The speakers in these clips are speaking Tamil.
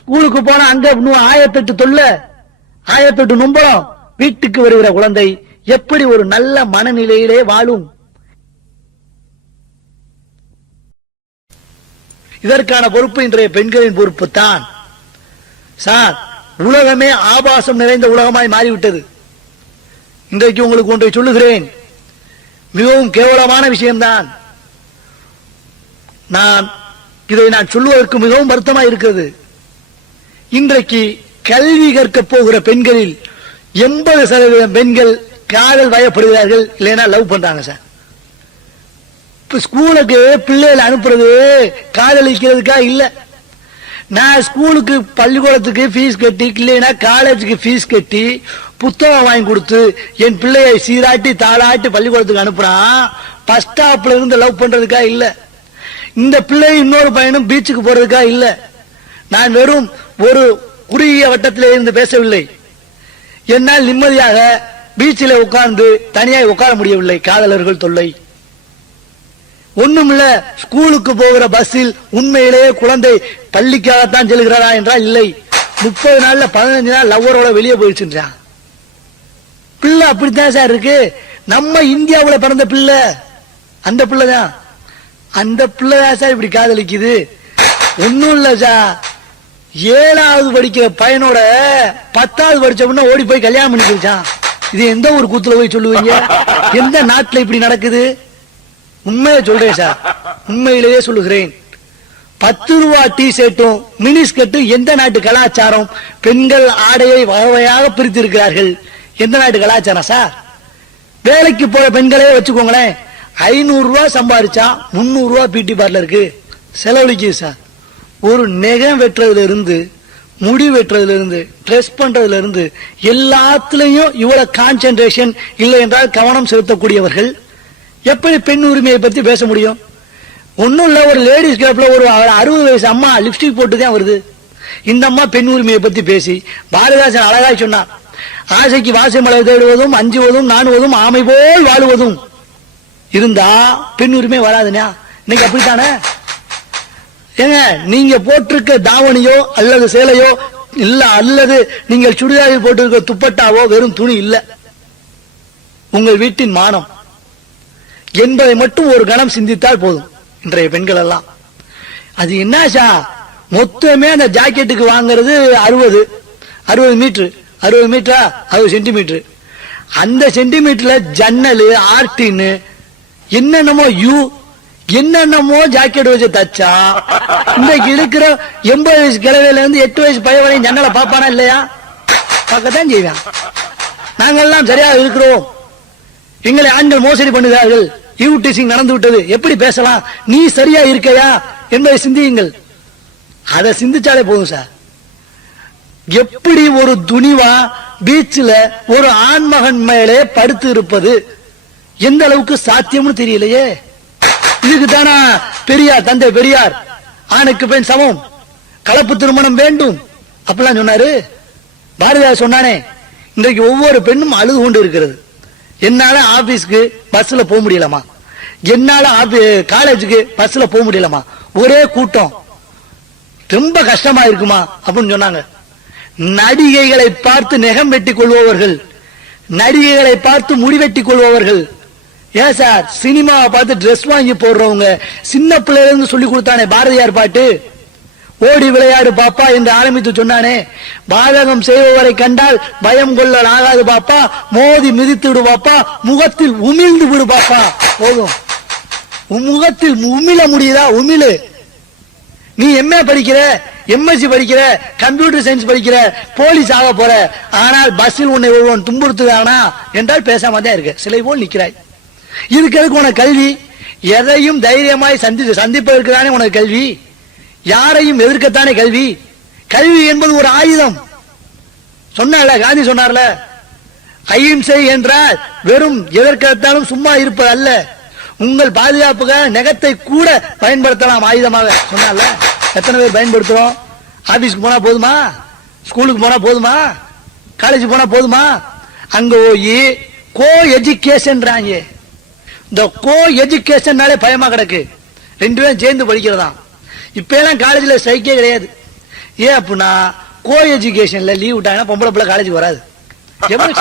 ஸ்கூலுக்கு போனா அங்க இன்னும் ஆயிரத்தெட்டு தொல்ல ஆயிரத்தெட்டு நும்பலம் வீட்டுக்கு வருகிற குழந்தை எப்படி ஒரு நல்ல மனநிலையிலே வாழும்? இதற்கான பொறுப்பு இன்றைய பெண்களின் பொறுப்பு தான். சார் உலகமே ஆபாசம் நிறைந்த உலகமாய் மாறிவிட்டது. இன்றைக்கு உங்களுக்கு ஒன்றை சொல்லுகிறேன். மிகவும் கேவலமான விஷயம்தான். நான் இதை நான் சொல்லுவதற்கு மிகவும் வருத்தமா இருக்கிறது. இன்றைக்கு கல்வி கற்க போகிற பெண்களில் எண்பது சதவீதம் பெண்கள் காதல் வயப்படுகிறார்கள் இல்லைன்னா லவ் பண்றாங்க சார் இப்ப ஸ்கூலுக்கு பிள்ளைகளை அனுப்புறது காதலிக்கிறதுக்கா இல்ல? நான் ஸ்கூலுக்கு பள்ளிக்கூடத்துக்கு ஃபீஸ் கட்டி இல்லைன்னா காலேஜுக்கு ஃபீஸ் கட்டி புத்தகம் வாங்கி கொடுத்து என் பிள்ளையை சீராட்டி தாளாட்டி பள்ளிக்கூடத்துக்கு அனுப்புறான் பஸ் ஸ்டாப்ல இருந்து லவ் பண்றதுக்கா இல்ல? இந்த பிள்ளை இன்னொரு பையனும் பீச்சுக்கு போறதுக்கா இல்ல? நான் வெறும் ஒரு குறுகிய வட்டத்திலே இருந்து பேசவில்லை. என்னால் நிம்மதியாக பீச்சில் உட்கார்ந்து தனியாக உட்கார முடியவில்லை காதலர்கள் தொல்லை. ஒண்ணுமில்ல ஸ்கூலுக்கு போகிற பஸ்ஸில் உண்மையிலேயே குழந்தை பள்ளிக்காகத்தான் செல்கிறதா என்றால் இல்லை. முப்பது நாள்ல பதினஞ்சு நாள் லவ்வரோட வெளியே போயிடுச்சுன்றான் பிள்ளை அப்படித்தான் சார் இருக்கு. நம்ம இந்தியாவுல பிறந்த பிள்ளை. அந்த பிள்ளை தான் அந்த பிள்ளை தான் சார் இப்படி காதலிக்குது. ஒண்ணும் இல்ல சார். ஏழாவது படிக்கிற பையனோட பத்தாவது படிச்சவன ஓடி போய் கல்யாணம் பண்ணி வச்சான். இது எந்த ஒரு கூத்துல போய் சொல்லுவீங்க? எந்த நாட்டுல இப்படி நடக்குது? உண்மையை சொல்றேன் சார். உண்மையிலேயே சொல்லுகிறேன். பத்து ரூபா டி ஷர்ட்டும் மினிஸ்கட்டும் எந்த நாட்டு கலாச்சாரம்? பெண்கள் ஆடையை வகையாக பிரித்திருக்கிறார்கள். எந்த நாட்டு கலாச்சாரம் சார்? வேலைக்கு போற பெண்களே வச்சுக்கோங்களேன். ஐநூறு ரூபா சம்பாதிச்சா முன்னூறு ரூபா பியூட்டி பார்லருக்கு. செலவழிக்குது சார். ஒரு நெகம் வெட்டுறதுல இருந்து முடி வெட்டுறதுல இருந்து ட்ரெஸ் பண்றதுல இருந்து எல்லாத்துலயும் இவ்வளவு கான்சென்ட்ரேஷன் இல்லை என்றால் கவனம் செலுத்தக்கூடியவர்கள் எப்படி பெண் உரிமையை பத்தி பேச முடியும்? ஒன்றும் இல்ல ஒரு லேடிஸ் கேப்பில் ஒரு அறுபது வயசு அம்மா லிப்ஸ்டிக் போட்டு தான் வருது. இந்த அம்மா பெண் உரிமையை பத்தி பேசி பாரதிதாசன் அழகாய் சொன்னான் ஆசைக்கு வாசை மலை தேடுவதும் அஞ்சுவதும் நாணுவதும் ஆமை போல் வாழுவதும். இருந்தா பெண் உரிமை வராதுனா இன்னைக்கு அப்படித்தானே? ஏங்க நீங்க போட்டிருக்க தாவணியோ அல்லது சேலையோ இல்ல அல்லது நீங்கள் சுடிதாரில் போட்டிருக்க துப்பட்டாவோ வெறும் துணி இல்ல. உங்கள் வீட்டின் மானம். என்பதை மட்டும் ஒரு கணம் சிந்தித்தால் போதும் இன்றைய பெண்கள் எல்லாம் அது என்னாச்சா மொத்தமே அந்த ஜாக்கெட்டுக்கு வாங்குறது அறுபது. அறுபது மீட்ரு. அறுபது மீட்டரா அறுபது சென்டிமீட்டர் அந்த சென்டிமீட்டர்ல ஜன்னல் ஆர்டின்னு என்னென்னமோ யூ என்னென்னமோ ஜாக்கெட் வச்சு தச்சா இன்னைக்கு இருக்கிற எண்பது வயசு கிழவையில இருந்து எட்டு வயசு பையன் வரையும் ஜன்னலை பாப்பானா இல்லையா? பார்க்கத்தான் செய்வான். நாங்கெல்லாம் சரியாக இருக்கிறோம். எங்களை ஆண்கள் மோசடி பண்ணுகிறார்கள். ஈவுட்டிசிங் நடந்து விட்டது. எப்படி பேசலாம்? நீ சரியா இருக்கையா? என்பதை சிந்தியுங்கள். அதை சிந்திச்சாலே போதும் சார் எப்படி ஒரு துணிவா பீச்சில் ஒரு ஆண்மகன் மேலே படுத்து இருப்பது? எந்த அளவுக்கு சாத்தியம்னு தெரியலையே. இதுக்கு தானா பெரியார் தந்தை பெரியார். ஆணுக்கு பெண் சமம். கலப்பு திருமணம் வேண்டும். அப்படிலாம் சொன்னாரு. பாரதியார் சொன்னானே இன்றைக்கு ஒவ்வொரு பெண்ணும் அழுது கொண்டு இருக்கிறது. என்னால ஆபீஸ்க்கு பஸ்ல போக முடியலமா என்னால காலேஜுக்கு பஸ்ல போக முடியலமா ஒரே கூட்டம். ரொம்ப கஷ்டமா இருக்குமா? அப்படின்னு சொன்னாங்க. நடிகைகளை பார்த்து நெகம் வெட்டிக் கொள்பவர்கள். நடிகைகளை பார்த்து முடிவெட்டி கொள்பவர்கள். ஏன் சார்? சினிமாவை பார்த்து ட்ரெஸ் வாங்கி போடுறவங்க சின்ன பிள்ளையில இருந்து சொல்லி கொடுத்தானே பாரதியார் பாட்டு? ஓடி விளையாடு பாப்பா என்று ஆரம்பித்து சொன்னானே. பாதகம் செய்பவரை கண்டால் பயம் கொள்ளல் ஆகாது பாப்பா. மோதி மிதித்து விடு பாப்பா. முகத்தில் உமிழ்ந்து விடு பாப்பா. போதும். முகத்தில் உமிழ முடியுதா? உமிழு. நீ எம்ஏ படிக்கிற எம்எஸ்சி படிக்கிற கம்ப்யூட்டர் சயின்ஸ் படிக்கிற போலீஸ் ஆக போற. ஆனால் பஸ்ஸில் உன்னை ஒருவன் துன்புறுத்துதானா என்றால் பேசாம தான் இருக்கு. சிலை போல் நிற்கிறாய். இதுக்கு எதுக்கு உனக்கு கல்வி? எதையும் தைரியமாய் சந்தி சந்திப்பதற்கு தானே உனக்கு கல்வி? யாரையும் எதிர்க்கத்தானே கல்வி? கல்வி என்பது ஒரு ஆயுதம். சொன்னார்ல காந்தி சொன்னார்ல அகிம்சை என்றால் வெறும் எதற்கத்தாலும் சும்மா இருப்பது அல்ல. உங்கள் பாதுகாப்புக்காக நெகத்தை கூட பயன்படுத்தலாம் ஆயுதமாக. சொன்னால எத்தனை பேர் பயன்படுத்துறோம்? ஆபீஸ்க்கு போனா போதுமா? ஸ்கூலுக்கு போனா போதுமா? காலேஜ் போனா போதுமா? அங்க போய் கோ எஜுகேஷன்றாங்க இந்த கோ எஜுகேஷன்னாலே பயமா கிடக்கு. ரெண்டு பேரும் சேர்ந்து படிக்கிறதா. இப்ப எல்லாம் காலேஜ்ல ஸ்ட்ரைக்கே கிடையாது. ஏன் அப்படின்னா கோ எஜுகேஷன்ல லீவ் விட்டாங்கன்னா பொம்பளை பிள்ளை காலேஜுக்கு வராது. எவ்வளவு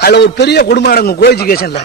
அதுல ஒரு பெரிய குடும்பம் நடக்கும் கோ எஜுகேஷன்ல